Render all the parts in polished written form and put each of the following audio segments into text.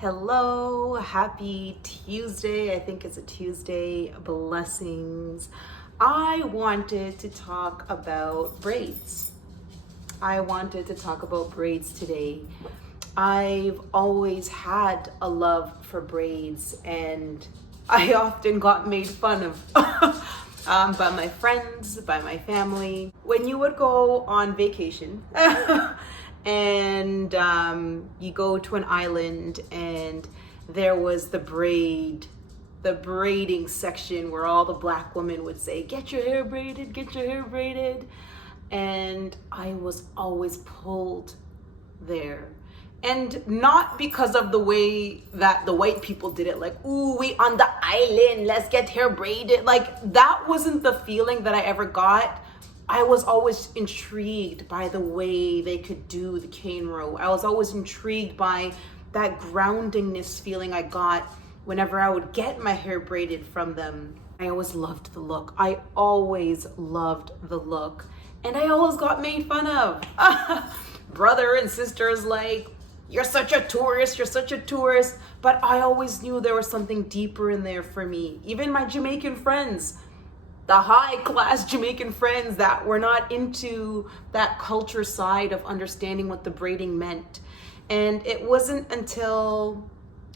Hello, happy Tuesday. I think it's a Tuesday. Blessings. I wanted to talk about braids. I wanted to talk about braids today. I've always had a love for braids, and I often got made fun of by my friends, by my family. When you would go on vacation, and you go to an island and there was the braiding section where all the black women would say, get your hair braided, get your hair braided. And I was always pulled there. And not because of the way that the white people did it, like, ooh, we on the island, let's get hair braided. Like, that wasn't the feeling that I ever got. I was always intrigued by the way they could do the cane row. I was always intrigued by that groundingness feeling I got whenever I would get my hair braided from them. I always loved the look. I always loved the look. And I always got made fun of. Brother and sisters like, you're such a tourist, you're such a tourist. But I always knew there was something deeper in there for me. Even my Jamaican friends, the high class Jamaican friends that were not into that culture side of understanding what the braiding meant. And it wasn't until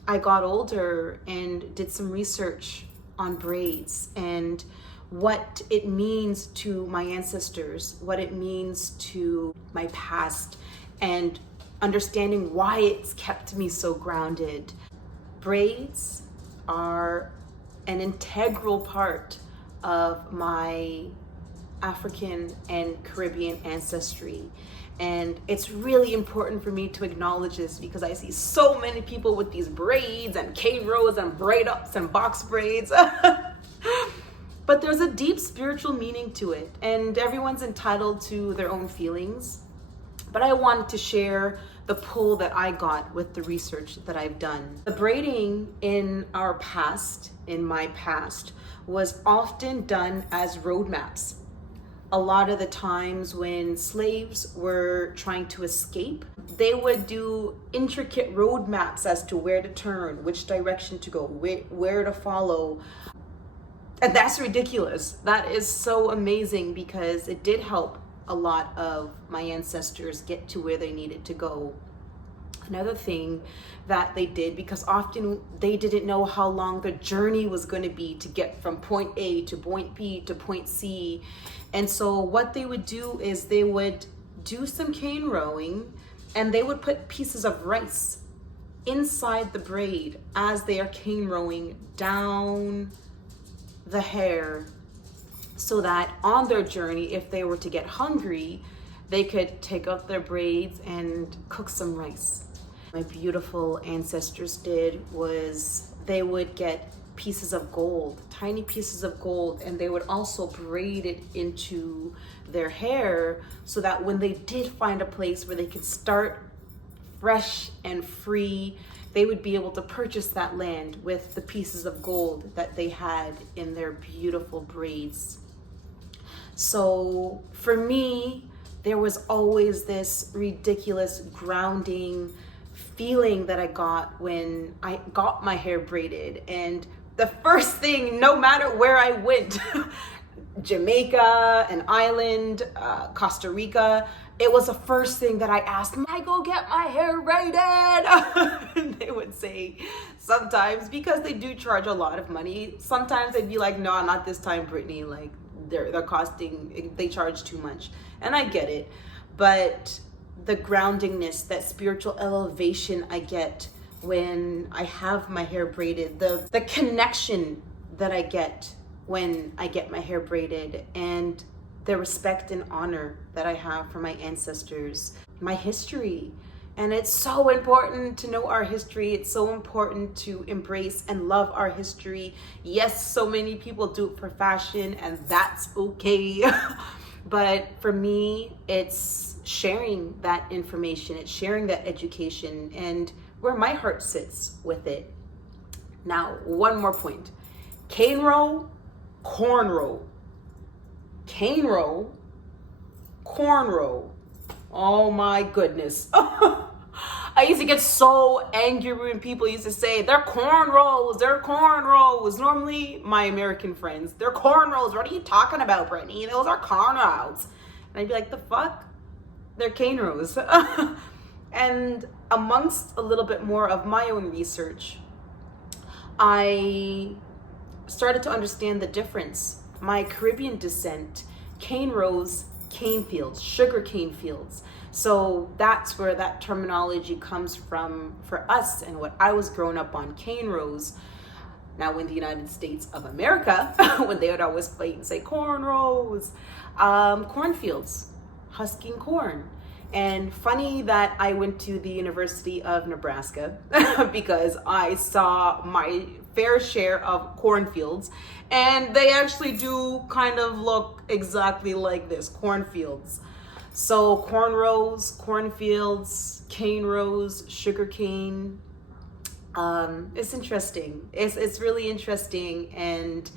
I got older and did some research on braids and what it means to my ancestors, what it means to my past, and understanding why it's kept me so grounded. Braids are an integral part of my African and Caribbean ancestry. And it's really important for me to acknowledge this because I see so many people with these braids and cane rows and braid ups and box braids. But there's a deep spiritual meaning to it, and everyone's entitled to their own feelings. But I wanted to share the pull that I got with the research that I've done. The braiding in our past, in my past, was often done as roadmaps. A lot of the times when slaves were trying to escape, they would do intricate roadmaps as to where to turn, which direction to go, where to follow. And that's ridiculous. That is so amazing because it did help a lot of my ancestors get to where they needed to go. Another thing that they did, because often they didn't know how long the journey was going to be to get from point A to point B to point C. And so what they would do is they would do some cane rowing and they would put pieces of rice inside the braid as they are cane rowing down the hair, so that on their journey, if they were to get hungry, they could take out their braids and cook some rice. My beautiful ancestors did was they would get pieces of gold, tiny pieces of gold, and they would also braid it into their hair so that when they did find a place where they could start fresh and free, they would be able to purchase that land with the pieces of gold that they had in their beautiful braids. So for me, there was always this ridiculous grounding feeling that I got when I got my hair braided. And the first thing, no matter where I went, Jamaica, an island, Costa Rica, it was the first thing that I asked, I go get my hair braided. And they would say sometimes, because they do charge a lot of money, sometimes they'd be like, no, not this time, Brittany. Like they're costing, they charge too much. And I get it. But the groundingness, that spiritual elevation I get when I have my hair braided, the connection that I get when I get my hair braided, and the respect and honor that I have for my ancestors, my history. And it's so important to know our history. It's so important to embrace and love our history. Yes, so many people do it for fashion, and that's okay. But for me, it's sharing that information. It's sharing that education and where my heart sits with it. Now, one more point. Cane row, corn row. Cane row, corn row. Oh my goodness. I used to get so angry when people used to say, they're cornrows, they're cornrows. Normally, my American friends, they're cornrows. What are you talking about, Brittany? Those are cornrows. And I'd be like, the fuck? They're cane rows. And amongst a little bit more of my own research, I started to understand the difference. My Caribbean descent, cane rows, cane fields, sugar cane fields. So that's where that terminology comes from for us and what I was growing up on, cane rows. Now in the United States of America, when they would always play and say corn rows, cornfields, husking corn. And funny that I went to the University of Nebraska because I saw my fair share of cornfields, and they actually do kind of look exactly like this, cornfields. So corn rows, cornfields, cane rows, sugar cane. It's interesting. It's really interesting, and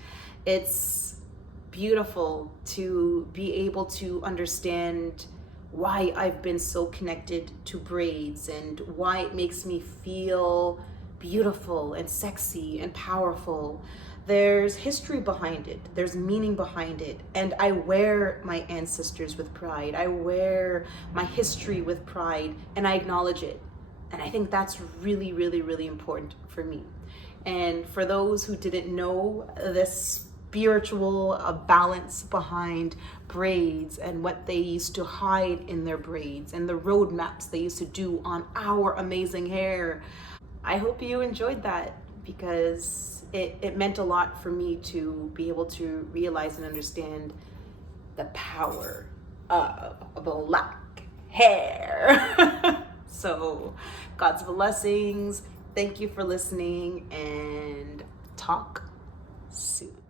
it's beautiful to be able to understand why I've been so connected to braids and why it makes me feel beautiful and sexy and powerful. There's history behind it. There's meaning behind it. And I wear my ancestors with pride. I wear my history with pride, and I acknowledge it. And I think that's really, really, really important for me. And for those who didn't know this spiritual balance behind braids and what they used to hide in their braids and the roadmaps they used to do on our amazing hair, I hope you enjoyed that, because it meant a lot for me to be able to realize and understand the power of black hair. So God's blessings. Thank you for listening, and talk soon.